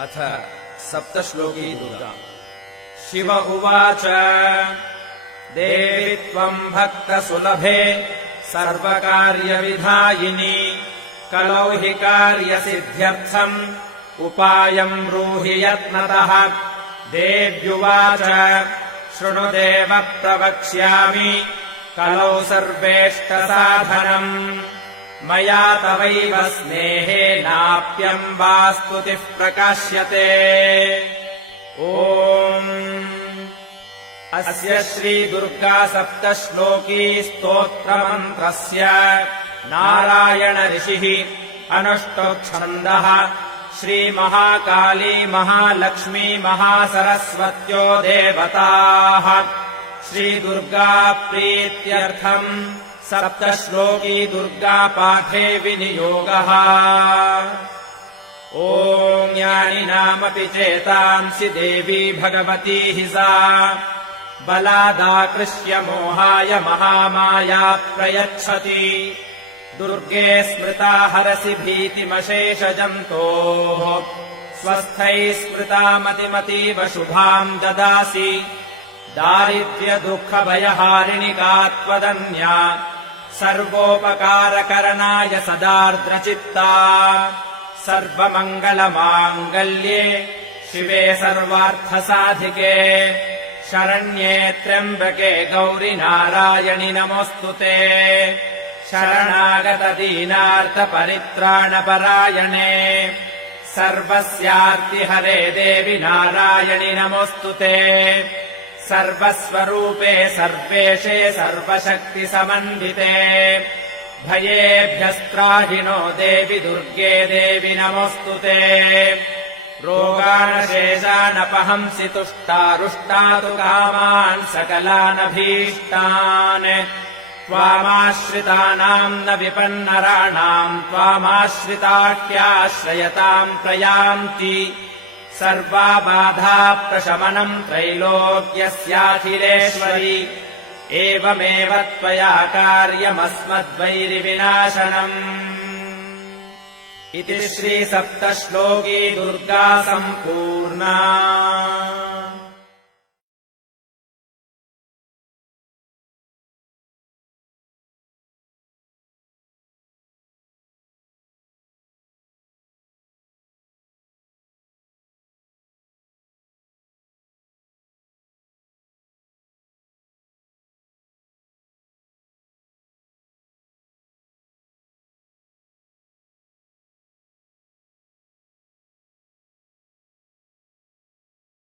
अथ सप्तश्लोकी दुर्गा। शिव उवाच देवि त्वम् भक्तसुलभे सर्वकार्यविधायिनी कलौ हि कार्यसिद्ध्यर्थम् उपायम् ब्रूहि यत्नतः। देव्युवाच शृणुदेव प्रवक्ष्यामि कलौ सर्वेष्टसाधनम् मया तवैव स्नेहेनाप्यम् वा स्तुतिः प्रकाश्यते। ॐ अस्य श्रीदुर्गा सप्तश्लोकी स्तोत्रमन्त्रस्य नारायण ऋषिः अनुष्टुप्छन्दः श्रीमहाकाली महालक्ष्मी महासरस्वत्यो देवताः श्रीदुर्गा प्रीत्यर्थम् सप्तश्लोकी दुर्गापाठे विनियोगः। ॐ ज्ञानिनामपि चेतांसि देवी भगवती हि सा बलादाकृष्य मोहाय महामाया प्रयच्छति। दुर्गे स्मृता हरसि भीतिमशेषजन्तोः स्वस्थैः स्मृता मतिमतीव शुभाम् ददासि। दारिद्र्यदुःखभयहारिणि का त्वदन्या सर्वोपकारकरणाय सदार्द्रचित्ता। सर्वमङ्गलमाङ्गल्ये शिवे सर्वार्थसाधिके शरण्ये त्र्यम्बके गौरि नारायणि नमोऽस्तुते। शरणागतदीनार्तपरित्राणपरायणे सर्वस्यार्तिहरे देवि नारायणि नमोऽस्तुते। सर्वस्वरूपे सर्वेशे सर्वशक्तिसमन्विते भयेभ्यस्त्राहिनो देवि दुर्गे देवि नमोऽस्तुते। रोगानशेषानपहंसि तुष्टारुष्टातु कामान् सकलानभीष्टान्। त्वामाश्रितानाम् न विपन्नराणाम् त्वामाश्रिताख्याश्रयताम् प्रयान्ति। सर्वाबाधाप्रशमनम् त्रैलोक्यस्याखिलेश्वरि एवमेव त्वया कार्यमस्मद्वैरिविनाशनम्। इति श्रीसप्तश्लोकी दुर्गा सम्पूर्णा।